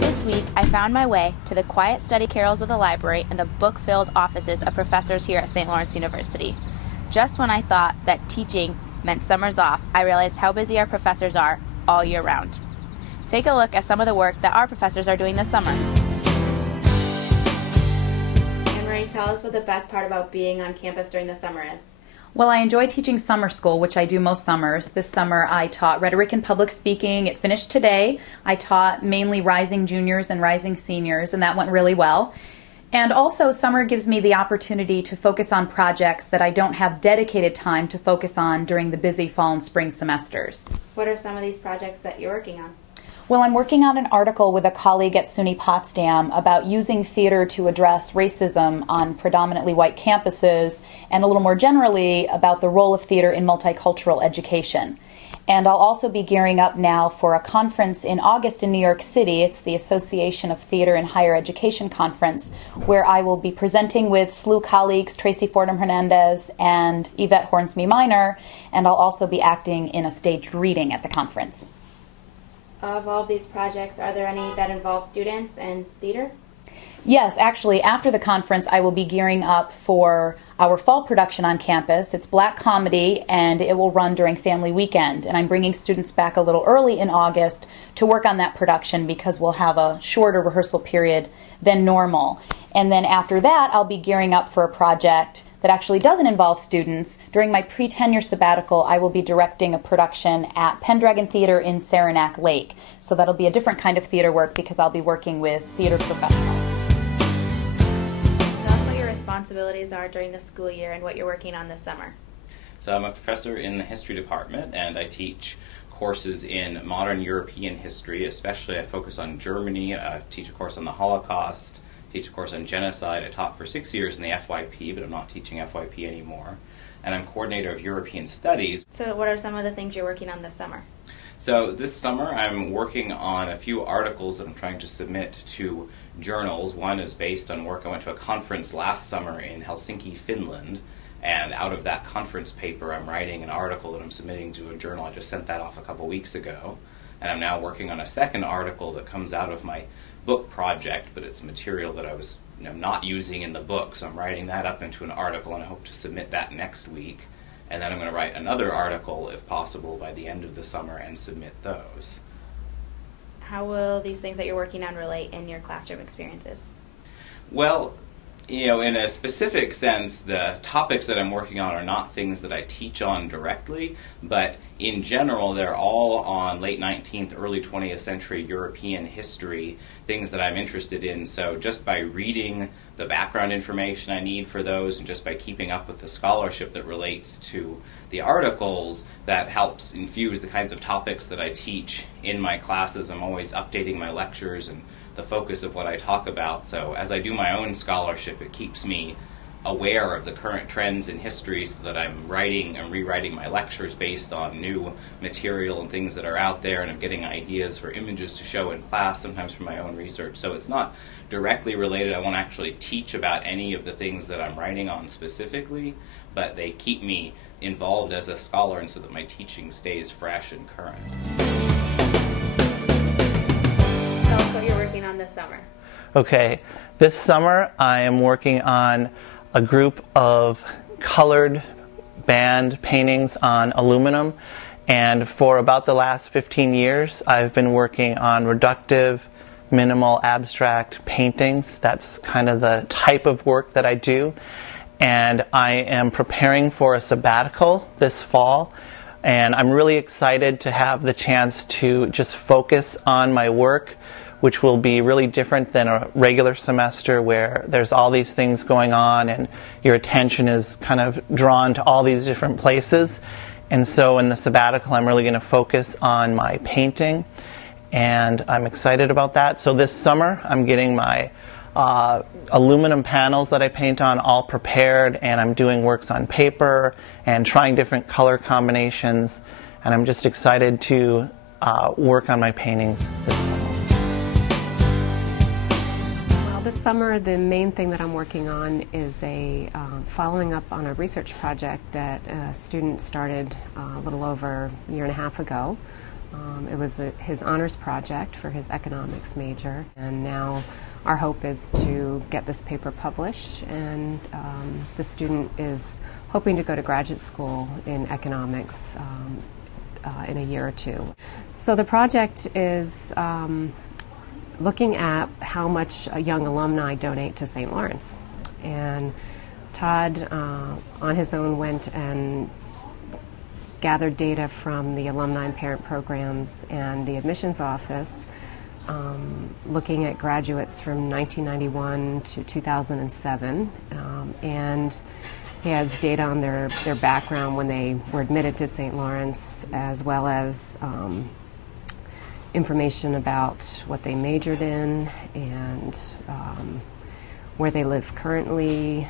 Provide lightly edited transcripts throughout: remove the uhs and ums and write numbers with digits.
This week, I found my way to the quiet study carrels of the library and the book-filled offices of professors here at St. Lawrence University. Just when I thought that teaching meant summers off, I realized how busy our professors are all year round. Take a look at some of the work that our professors are doing this summer. Anne-Marie, tell us what the best part about being on campus during the summer is. Well, I enjoy teaching summer school, which I do most summers. This summer I taught rhetoric and public speaking. It finished today. I taught mainly rising juniors and rising seniors, and that went really well. And also, summer gives me the opportunity to focus on projects that I don't have dedicated time to focus on during the busy fall and spring semesters. What are some of these projects that you're working on? Well, I'm working on an article with a colleague at SUNY Potsdam about using theater to address racism on predominantly white campuses, and a little more generally about the role of theater in multicultural education. And I'll also be gearing up now for a conference in August in New York City. It's the Association of Theater and Higher Education Conference, where I will be presenting with SLU colleagues Tracy Fordham-Hernandez and Yvette Hornsby Minor, and I'll also be acting in a staged reading at the conference. Of all of these projects, are there any that involve students and theater? Yes, actually, after the conference, I will be gearing up for our fall production on campus. It's black comedy, and it will run during family weekend. And I'm bringing students back a little early in August to work on that production because we'll have a shorter rehearsal period than normal. And then after that, I'll be gearing up for a project that actually doesn't involve students. During my pre-tenure sabbatical, I will be directing a production at Pendragon Theater in Saranac Lake. So that'll be a different kind of theater work because I'll be working with theater professionals. Tell us what your responsibilities are during the school year and what you're working on this summer. So I'm a professor in the history department, and I teach courses in modern European history. Especially I focus on Germany, teach a course on the Holocaust, teach a course on genocide. I taught for 6 years in the FYP, but I'm not teaching FYP anymore. And I'm coordinator of European studies. So what are some of the things you're working on this summer? So this summer I'm working on a few articles that I'm trying to submit to journals. One is based on work. I went to a conference last summer in Helsinki, Finland, and out of that conference paper I'm writing an article that I'm submitting to a journal. I just sent that off a couple weeks ago. And I'm now working on a second article that comes out of my book project, but it's material that I was not using in the book, so I'm writing that up into an article, and I hope to submit that next week. And then I'm going to write another article, if possible, by the end of the summer and submit those. How will these things that you're working on relate in your classroom experiences? Well, in a specific sense, the topics that I'm working on are not things that I teach on directly, but in general, they're all on late 19th, early 20th century European history, things that I'm interested in. So just by reading the background information I need for those, and just by keeping up with the scholarship that relates to the articles, that helps infuse the kinds of topics that I teach in my classes. I'm always updating my lectures and the focus of what I talk about. So as I do my own scholarship, it keeps me aware of the current trends in history so that I'm writing and rewriting my lectures based on new material and things that are out there, and I'm getting ideas for images to show in class, sometimes from my own research. So it's not directly related. I won't actually teach about any of the things that I'm writing on specifically, but they keep me involved as a scholar, and so that my teaching stays fresh and current. Tell us what you're working on this summer. Okay, this summer I am working on a group of colored band paintings on aluminum, and for about the last 15 years I've been working on reductive, minimal, abstract paintings. That's kind of the type of work that I do, and I am preparing for a sabbatical this fall, and I'm really excited to have the chance to just focus on my work, which will be really different than a regular semester where there's all these things going on and your attention is kind of drawn to all these different places. And so in the sabbatical, I'm really going to focus on my painting, and I'm excited about that. So this summer, I'm getting my aluminum panels that I paint on all prepared, and I'm doing works on paper and trying different color combinations, and I'm just excited to work on my paintings this summer. This summer, the main thing that I'm working on is following up on a research project that a student started a little over a year and a half ago. It was his honors project for his economics major, and now our hope is to get this paper published, and the student is hoping to go to graduate school in economics in a year or two. So the project is looking at how much young alumni donate to St. Lawrence. And Todd, on his own, went and gathered data from the alumni and parent programs and the admissions office, looking at graduates from 1991 to 2007, and he has data on their background when they were admitted to St. Lawrence, as well as information about what they majored in and where they live currently,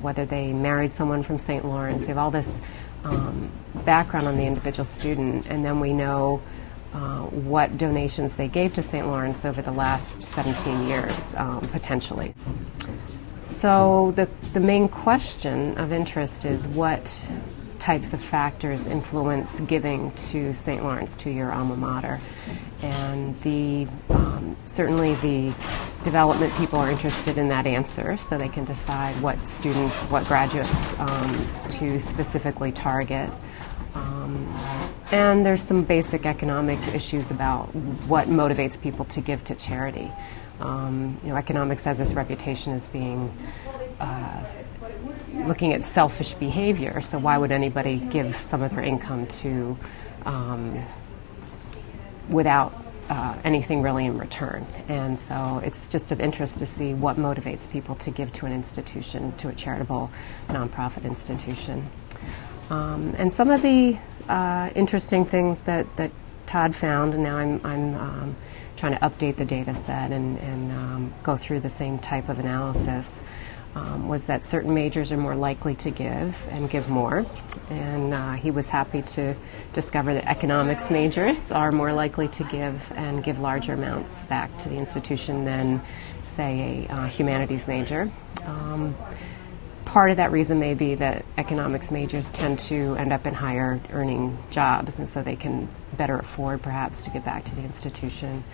whether they married someone from St. Lawrence. We have all this background on the individual student, and then we know what donations they gave to St. Lawrence over the last 17 years, potentially. So the main question of interest is what types of factors influence giving to St. Lawrence, to your alma mater. And certainly the development people are interested in that answer, so they can decide what students, what graduates to specifically target. And there's some basic economic issues about what motivates people to give to charity. Economics has this reputation as being looking at selfish behavior, so why would anybody give some of their income to without anything really in return? And so it's just of interest to see what motivates people to give to an institution, to a charitable nonprofit institution. And some of the interesting things that Todd found, and now I'm trying to update the data set and go through the same type of analysis, was that certain majors are more likely to give and give more. And he was happy to discover that economics majors are more likely to give and give larger amounts back to the institution than, say, a humanities major. Part of that reason may be that economics majors tend to end up in higher earning jobs, and so they can better afford perhaps to give back to the institution.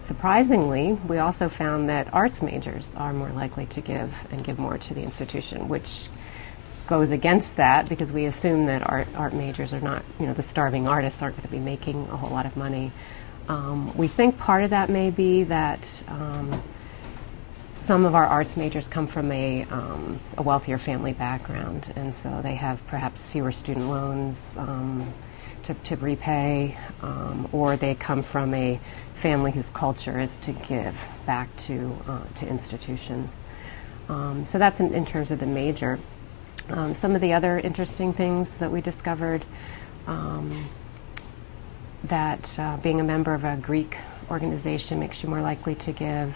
Surprisingly, we also found that arts majors are more likely to give and give more to the institution, which goes against that because we assume that art majors are not, the starving artists aren't going to be making a whole lot of money. We think part of that may be that some of our arts majors come from a wealthier family background, and so they have perhaps fewer student loans to repay, or they come from a family whose culture is to give back to institutions. So that's in terms of the major. Some of the other interesting things that we discovered, that being a member of a Greek organization makes you more likely to give.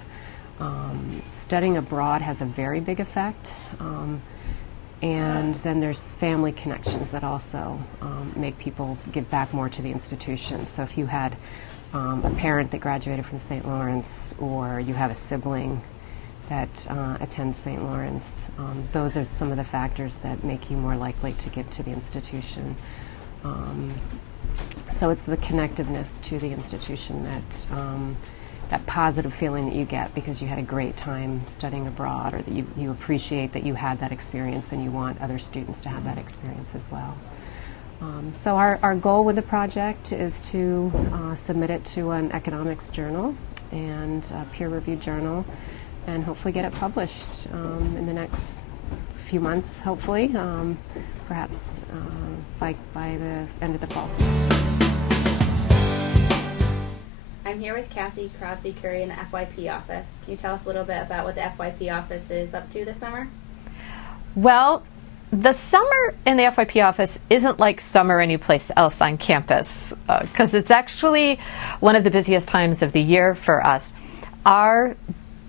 Studying abroad has a very big effect. And then there's family connections that also make people give back more to the institution. So if you had a parent that graduated from St. Lawrence, or you have a sibling that attends St. Lawrence, those are some of the factors that make you more likely to give to the institution. So it's the connectiveness to the institution that positive feeling that you get because you had a great time studying abroad, or that you appreciate that you had that experience and you want other students to have that experience as well. So our goal with the project is to submit it to an economics journal and a peer-reviewed journal, and hopefully get it published in the next few months, hopefully, perhaps by the end of the fall semester. I'm here with Kathy, CROSBY-CURRIE in the FYP office. Can you tell us a little bit about what the FYP office is up to this summer? Well, the summer in the FYP office isn't like summer anyplace else on campus, because it's actually one of the busiest times of the year for us. Our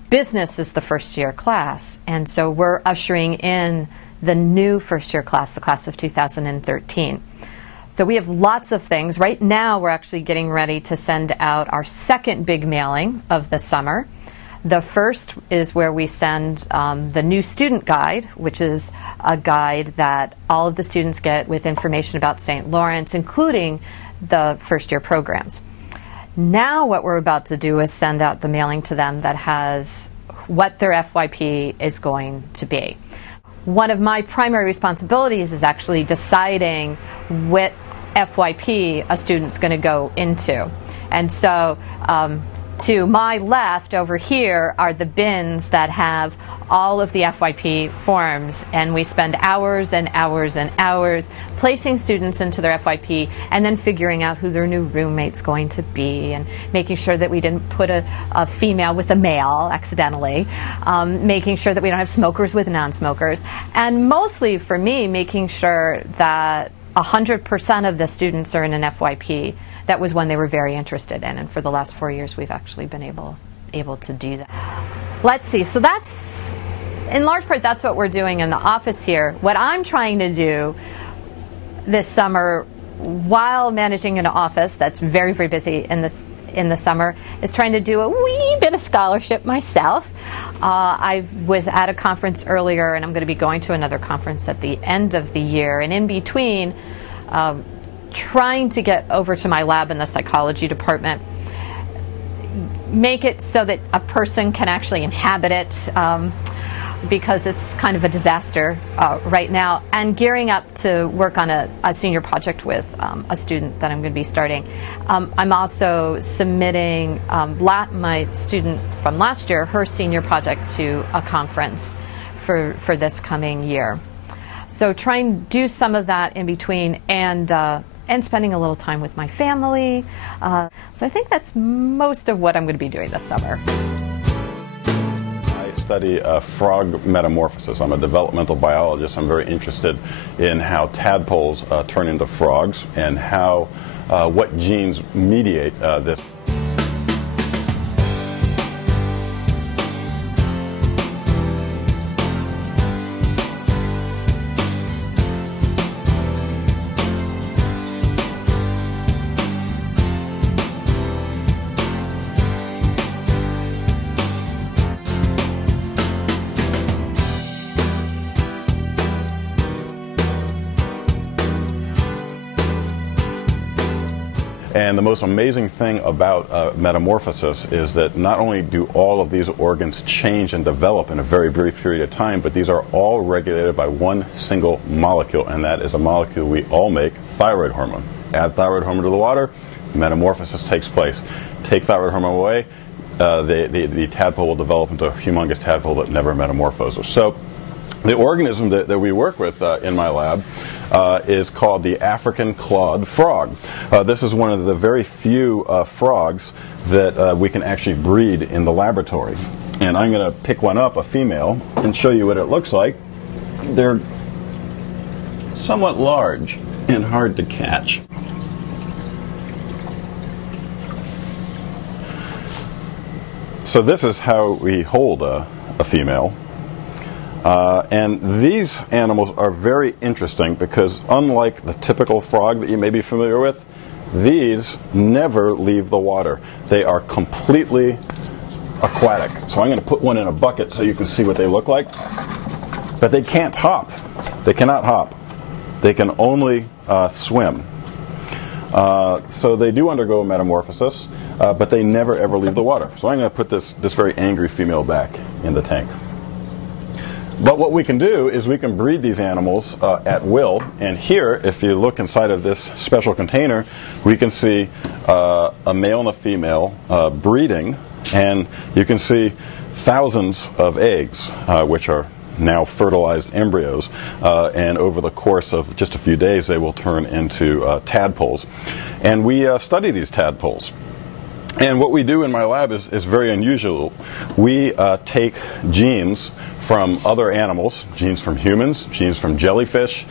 business is the first year class, and so we're ushering in the new first year class, the class of 2013. So we have lots of things. Right now we're actually getting ready to send out our second big mailing of the summer. The first is where we send the new student guide, which is a guide that all of the students get with information about St. Lawrence, including the first year programs. Now what we're about to do is send out the mailing to them that has what their FYP is going to be. One of my primary responsibilities is actually deciding what FYP a student's going to go into. And so to my left over here are the bins that have all of the FYP forms, and we spend hours and hours and hours placing students into their FYP and then figuring out who their new roommate's going to be and making sure that we didn't put a female with a male accidentally, making sure that we don't have smokers with non-smokers, and mostly for me making sure that 100% of the students are in an FYP that was one they were very interested in, and for the last 4 years we've actually been able to do that. Let's see, so that's, in large part, that's what we're doing in the office here. What I'm trying to do this summer, while managing an office that's very, very busy in the summer, is trying to do a wee bit of scholarship myself. I was at a conference earlier, and I'm going to be going to another conference at the end of the year, and in between, trying to get over to my lab in the psychology department, make it so that a person can actually inhabit it, because it's kind of a disaster right now, and gearing up to work on a senior project with a student that I'm going to be starting. I'm also submitting my student from last year, her senior project, to a conference for this coming year. So trying to do some of that in between, and spending a little time with my family. So I think that's most of what I'm going to be doing this summer. I study frog metamorphosis. I'm a developmental biologist. I'm very interested in how tadpoles turn into frogs and how what genes mediate this. And the most amazing thing about metamorphosis is that not only do all of these organs change and develop in a very brief period of time, but these are all regulated by one single molecule, and that is a molecule we all make, thyroid hormone. Add thyroid hormone to the water, metamorphosis takes place. Take thyroid hormone away, the tadpole will develop into a humongous tadpole that never metamorphoses. So the organism that we work with in my lab is called the African clawed frog. This is one of the very few frogs that we can actually breed in the laboratory. And I'm going to pick one up, a female, and show you what it looks like. They're somewhat large and hard to catch. So this is how we hold a female. And these animals are very interesting because unlike the typical frog that you may be familiar with, these never leave the water. They are completely aquatic. So I'm going to put one in a bucket so you can see what they look like. But they can't hop. They cannot hop. They can only swim. So they do undergo metamorphosis, but they never ever leave the water. So I'm going to put this very angry female back in the tank. But what we can do is we can breed these animals at will. And here, if you look inside of this special container, we can see a male and a female breeding. And you can see thousands of eggs, which are now fertilized embryos. And over the course of just a few days, they will turn into tadpoles. And we study these tadpoles. And what we do in my lab is very unusual. We take genes from other animals, genes from humans, genes from jellyfish,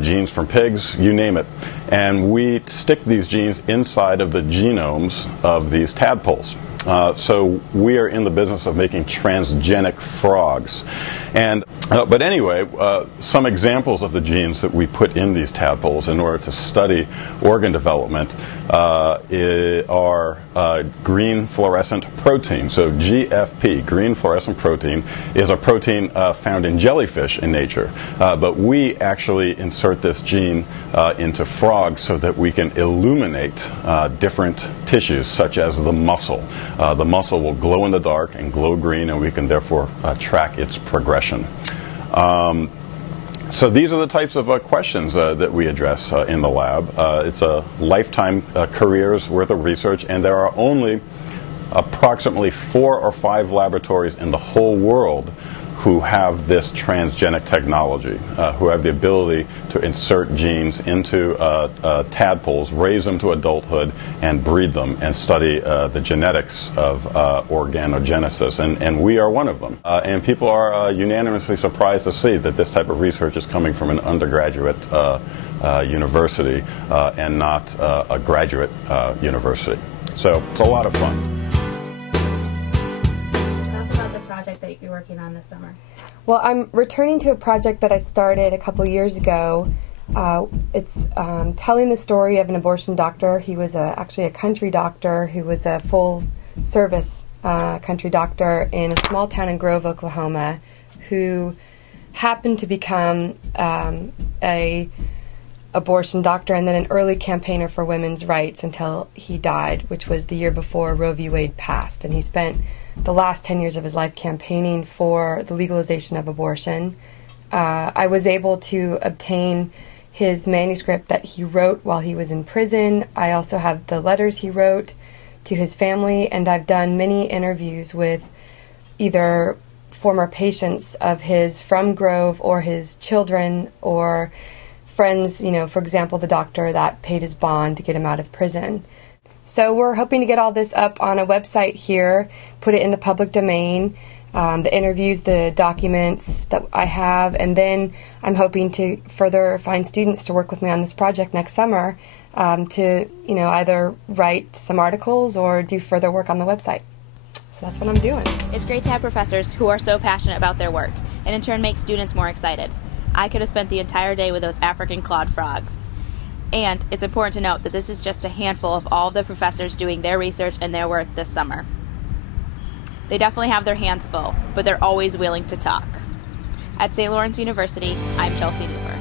genes from pigs, you name it. And we stick these genes inside of the genomes of these tadpoles. So we are in the business of making transgenic frogs. And But anyway, some examples of the genes that we put in these tadpoles in order to study organ development are green fluorescent protein. So GFP, green fluorescent protein, is a protein found in jellyfish in nature. But we actually insert this gene into frogs so that we can illuminate different tissues, such as the muscle. The muscle will glow in the dark and glow green, and we can therefore track its progression. So these are the types of questions that we address in the lab. It's a lifetime career's worth of research, and there are only approximately 4 or 5 laboratories in the whole world who have this transgenic technology, who have the ability to insert genes into tadpoles, raise them to adulthood, and breed them, and study the genetics of organogenesis. And we are one of them. And people are unanimously surprised to see that this type of research is coming from an undergraduate university and not a graduate university. So it's a lot of fun. Project that you're working on this summer? Well, I'm returning to a project that I started a couple years ago. It's telling the story of an abortion doctor. He was actually a country doctor who was a full-service country doctor in a small town in Grove, Oklahoma, who happened to become a abortion doctor and then an early campaigner for women's rights until he died, which was the year before Roe v. Wade passed. And he spent the last 10 years of his life campaigning for the legalization of abortion. I was able to obtain his manuscript that he wrote while he was in prison. I also have the letters he wrote to his family, and I've done many interviews with either former patients of his from Grove or his children or friends, you know, for example, the doctor that paid his bond to get him out of prison. So we're hoping to get all this up on a website here, put it in the public domain, the interviews, the documents that I have, and then I'm hoping to further find students to work with me on this project next summer to, you know, either write some articles or do further work on the website. So that's what I'm doing. It's great to have professors who are so passionate about their work and in turn make students more excited. I could have spent the entire day with those African clawed frogs. And it's important to note that this is just a handful of all of the professors doing their research and their work this summer. They definitely have their hands full, but they're always willing to talk. At St. Lawrence University, I'm Chelsea Nuffer.